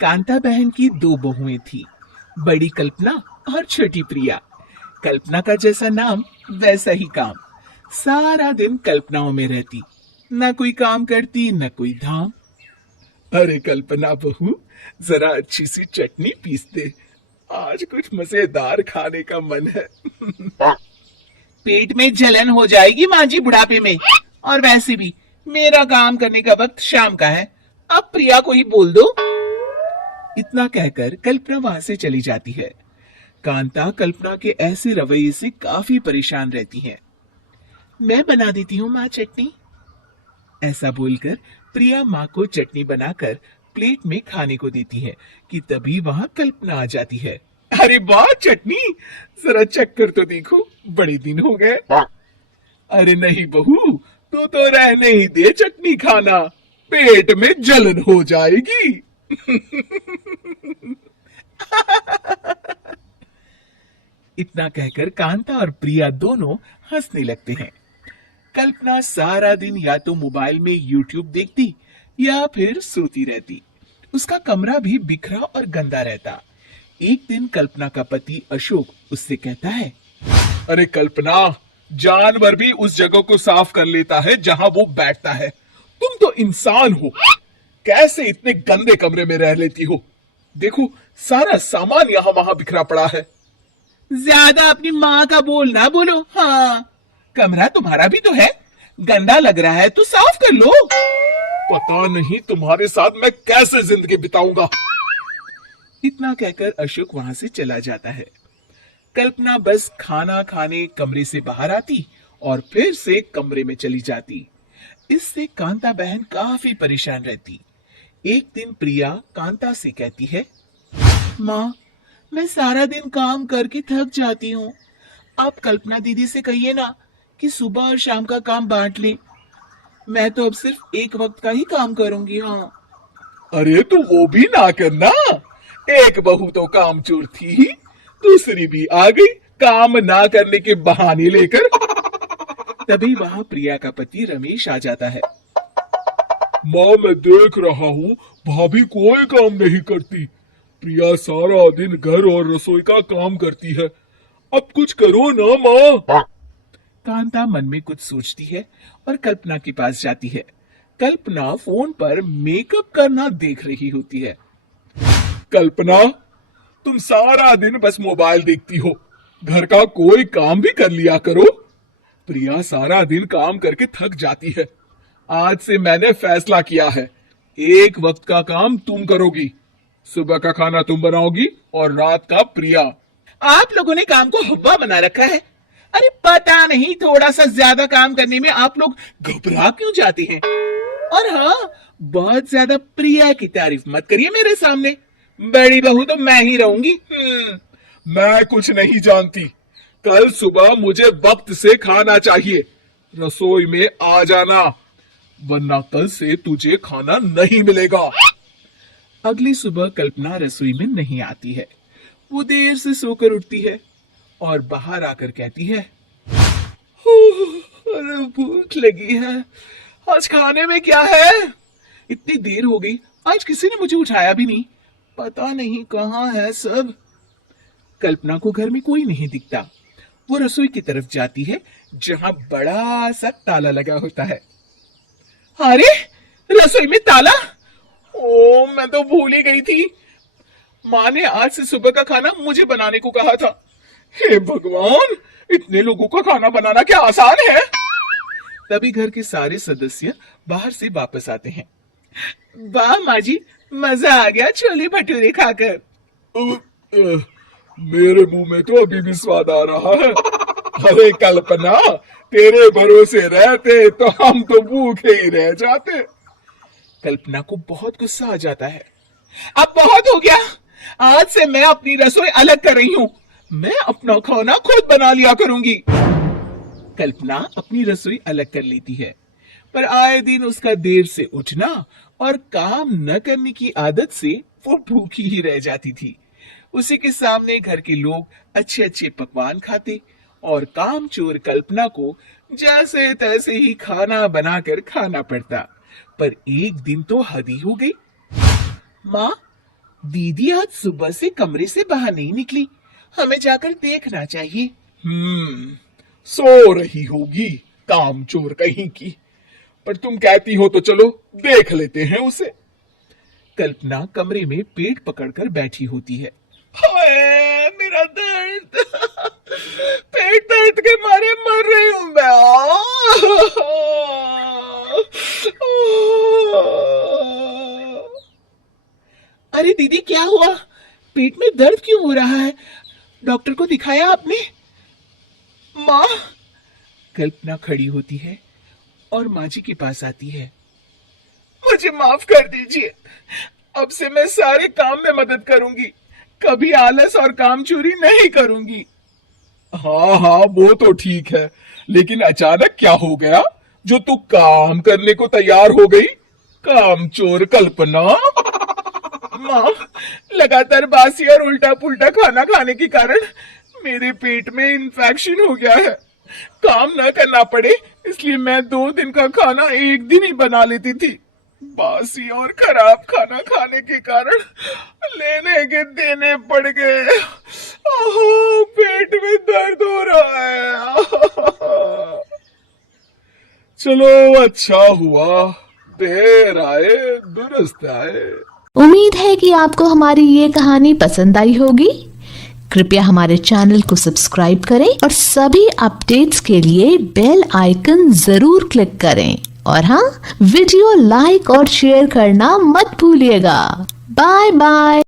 कांता बहन की दो बहुएं थी, बड़ी कल्पना और छोटी प्रिया। कल्पना का जैसा नाम वैसा ही काम। सारा दिन कल्पनाओं में रहती, न कोई काम करती न कोई धाम। अरे कल्पना बहू, जरा अच्छी सी चटनी पीस दे, आज कुछ मजेदार खाने का मन है। पेट में जलन हो जाएगी माँ जी बुढ़ापे में, और वैसे भी मेरा काम करने का वक्त शाम का है, अब प्रिया को ही बोल दो। इतना कहकर कल्पना वहां से चली जाती है। कांता कल्पना के ऐसे रवैये से काफी परेशान रहती है। मैं बना देती हूँ माँ चटनी, ऐसा बोलकर प्रिया माँ को चटनी बनाकर प्लेट में खाने को देती है कि तभी वहां कल्पना आ जाती है। अरे वाह चटनी, जरा चख कर तो देखो, बड़े दिन हो गए। अरे नहीं बहू, तो रहने ही दे चटनी खाना, पेट में जलन हो जाएगी। इतना कहकर कांता और प्रिया दोनों हंसने लगते हैं। कल्पना सारा दिन या तो मोबाइल में यूट्यूब देखती या फिर सोती रहती। उसका कमरा भी बिखरा और गंदा रहता। एक दिन कल्पना का पति अशोक उससे कहता है, अरे कल्पना, जानवर भी उस जगह को साफ कर लेता है जहां वो बैठता है, तुम तो इंसान हो, कैसे इतने गंदे कमरे में रह लेती हो? देखो सारा सामान यहाँ वहां बिखरा पड़ा है। ज्यादा अपनी माँ का बोल ना बोलो। हाँ, कमरा तुम्हारा भी तो है, गंदा लग रहा है तो साफ कर लो। पता नहीं तुम्हारे साथ मैं कैसे जिंदगी बिताऊंगा। इतना कहकर अशोक वहां से चला जाता है। कल्पना बस खाना खाने कमरे से बाहर आती और फिर से कमरे में चली जाती। इससे कांता बहन काफी परेशान रहती। एक दिन प्रिया कांता से कहती है, माँ, मैं सारा दिन काम करके थक जाती हूँ, आप कल्पना दीदी से कहिए ना कि सुबह और शाम का काम बांट ले, मैं तो अब सिर्फ एक वक्त का ही काम करूंगी। हाँ। अरे तो वो भी ना करना, एक बहू तो कामचोर थी ही, दूसरी भी आ गई काम ना करने के बहाने लेकर। तभी वहां प्रिया का पति रमेश आ जाता है। माँ, मैं देख रहा हूँ भाभी कोई काम नहीं करती, प्रिया सारा दिन घर और रसोई का काम करती है, अब कुछ करो ना माँ। कांता मन में कुछ सोचती है और कल्पना के पास जाती है। कल्पना फोन पर मेकअप करना देख रही होती है। कल्पना, तुम सारा दिन बस मोबाइल देखती हो, घर का कोई काम भी कर लिया करो। प्रिया सारा दिन काम करके थक जाती है, आज से मैंने फैसला किया है, एक वक्त का काम तुम करोगी, सुबह का खाना तुम बनाओगी और रात का प्रिया। आप लोगों ने काम को हवा बना रखा है। अरे पता नहीं थोड़ा सा ज्यादा काम करने में आप लोग घबरा क्यों जाते हैं। और हाँ, बहुत ज्यादा प्रिया की तारीफ मत करिए मेरे सामने, बड़ी बहू तो मैं ही रहूंगी। मैं कुछ नहीं जानती, कल सुबह मुझे वक्त से खाना चाहिए, रसोई में आ जाना, वरना कल से तुझे खाना नहीं मिलेगा। अगली सुबह कल्पना रसोई में नहीं आती है। वो देर से सोकर उठती है और बाहर आकर कहती है, अरे भूख लगी है, आज खाने में क्या है? इतनी देर हो गई, आज किसी ने मुझे उठाया भी नहीं, पता नहीं कहाँ है सब। कल्पना को घर में कोई नहीं दिखता। वो रसोई की तरफ जाती है जहां बड़ा सा ताला लगा होता है। अरे रसोई में ताला, ओ मैं तो भूल ही गई थी, माँ ने आज से सुबह का खाना मुझे बनाने को कहा था। हे भगवान, इतने लोगों का खाना बनाना क्या आसान है। तभी घर के सारे सदस्य बाहर से वापस आते हैं। वाह माँ जी, मजा आ गया छोले भटूरे खाकर। मेरे मुंह में तो अभी भी स्वाद आ रहा है। अरे कल्पना, तेरे भरोसे रहते तो हम तो भूखे ही रह जाते। कल्पना को बहुत गुस्सा आ जाता है। अब बहुत हो गया, आज से मैं अपनी रसोई अलग कर रही हूँ, मैं अपना खाना खुद बना लिया करूंगी। कल्पना अपनी रसोई अलग कर लेती है, पर आए दिन उसका देर से उठना और काम न करने की आदत से वो भूखी ही रह जाती थी। उसी के सामने घर के लोग अच्छे अच्छे पकवान खाते और कामचोर कल्पना को जैसे तैसे ही खाना बनाकर खाना पड़ता। पर एक दिन तो हद ही हो गई। माँ, दीदी आज सुबह से कमरे से बाहर नहीं निकली, हमें जाकर देखना चाहिए। सो रही होगी, कामचोर कहीं की। पर तुम कहती हो तो चलो देख लेते हैं उसे। कल्पना कमरे में पेट पकड़कर बैठी होती है। हाय मेरा दर्द, पेट दर्द के मारे मर रही हूं मैं। अरे दीदी, क्या हुआ? पेट में दर्द क्यों हो रहा है? डॉक्टर को दिखाया आपने? माँ, कल्पना खड़ी होती है और माँ जी के पास आती है। मुझे माफ कर दीजिए, अब से मैं सारे काम में मदद करूंगी, कभी आलस और काम चोरी नहीं करूंगी। हाँ हाँ, वो तो ठीक है, लेकिन अचानक क्या हो गया जो तू काम करने को तैयार हो गई? कामचोर कल्पना। माँ, लगातार बासी और उल्टा पुल्टा खाना खाने के कारण मेरे पेट में इन्फेक्शन हो गया है। काम न करना पड़े इसलिए मैं 2 दिन का खाना एक दिन ही बना लेती थी। बासी और खराब खाना खाने के कारण लेने के देने पड़ गए। पेट में दर्द हो रहा है। चलो अच्छा हुआ, देर आए दुरुस्त आए। उम्मीद है कि आपको हमारी ये कहानी पसंद आई होगी। कृपया हमारे चैनल को सब्सक्राइब करें और सभी अपडेट्स के लिए बेल आइकन जरूर क्लिक करें। और हाँ, वीडियो लाइक और शेयर करना मत भूलिएगा। Bye bye.